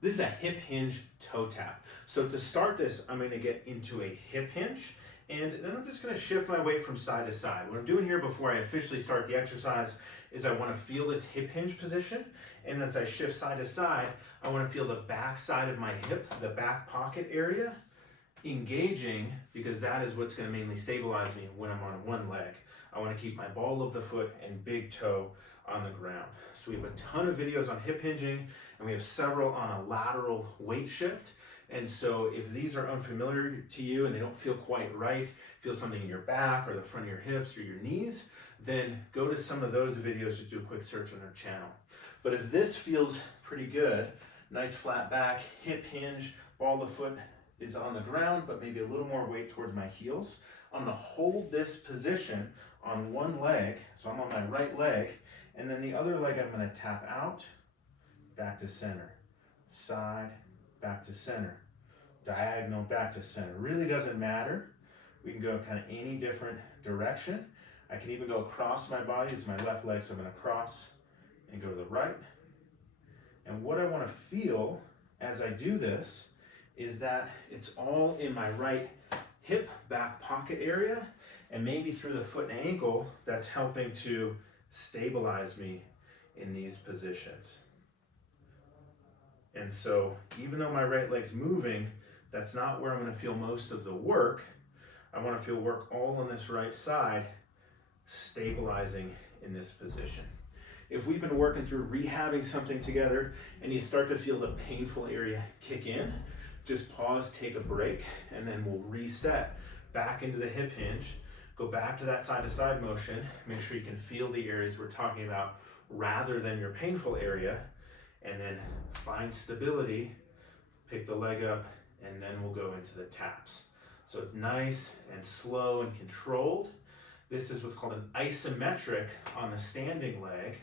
This is a hip hinge toe tap. So to start this, I'm going to get into a hip hinge, and then I'm just going to shift my weight from side to side. What I'm doing here before I officially start the exercise is I want to feel this hip hinge position, and as I shift side to side, I want to feel the back side of my hip, the back pocket area, engaging, because that is what's going to mainly stabilize me when I'm on one leg. I want to keep my ball of the foot and big toe on the ground. So we have a ton of videos on hip hinging, and we have several on a lateral weight shift. And so if these are unfamiliar to you and they don't feel quite right, feel something in your back or the front of your hips or your knees, then go to some of those videos, just do a quick search on our channel. But if this feels pretty good, nice flat back, hip hinge, ball of the foot is on the ground, but maybe a little more weight towards my heels. I'm gonna hold this position on one leg, so I'm on my right leg, and then the other leg I'm gonna tap out, back to center, side, back to center, diagonal, back to center. Really doesn't matter. We can go kind of any different direction. I can even go across my body. This is my left leg, so I'm gonna cross and go to the right. And what I wanna feel as I do this is that it's all in my right hip back pocket area, and maybe through the foot and ankle, that's helping to stabilize me in these positions. And so even though my right leg's moving, that's not where I'm going to feel most of the work. I want to feel work all on this right side, stabilizing in this position. If we've been working through rehabbing something together and you start to feel the painful area kick in, just pause, take a break, and then we'll reset back into the hip hinge. Go back to that side to side motion. Make sure you can feel the areas we're talking about rather than your painful area, and then find stability, pick the leg up, and then we'll go into the taps. So it's nice and slow and controlled. This is what's called an isometric on the standing leg,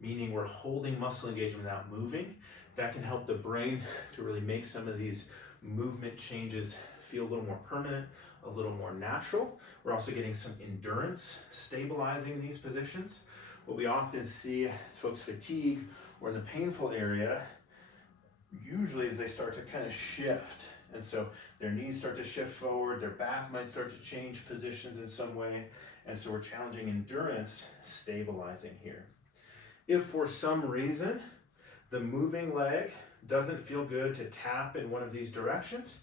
meaning we're holding muscle engagement without moving. That can help the brain to really make some of these movement changes feel a little more permanent, a little more natural. We're also getting some endurance stabilizing in these positions. What we often see is folks fatigue or in the painful area, usually as they start to kind of shift. And so their knees start to shift forward, their back might start to change positions in some way. And so we're challenging endurance, stabilizing here. If for some reason the moving leg doesn't feel good to tap in one of these directions,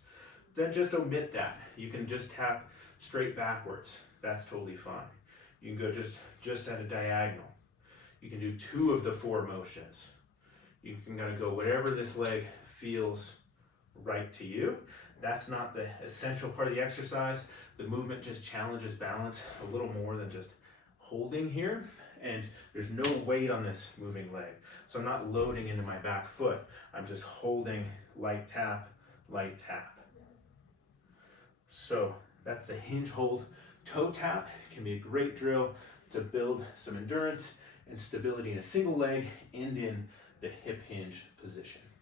then just omit that. You can just tap straight backwards. That's totally fine. You can go just at a diagonal. You can do 2 of the 4 motions. You can kind of go whatever this leg feels right to you. That's not the essential part of the exercise. The movement just challenges balance a little more than just holding here. And there's no weight on this moving leg. So I'm not loading into my back foot. I'm just holding light tap, light tap. So that's the hinge hold toe tap. It can be a great drill to build some endurance and stability in a single leg and in the hip hinge position.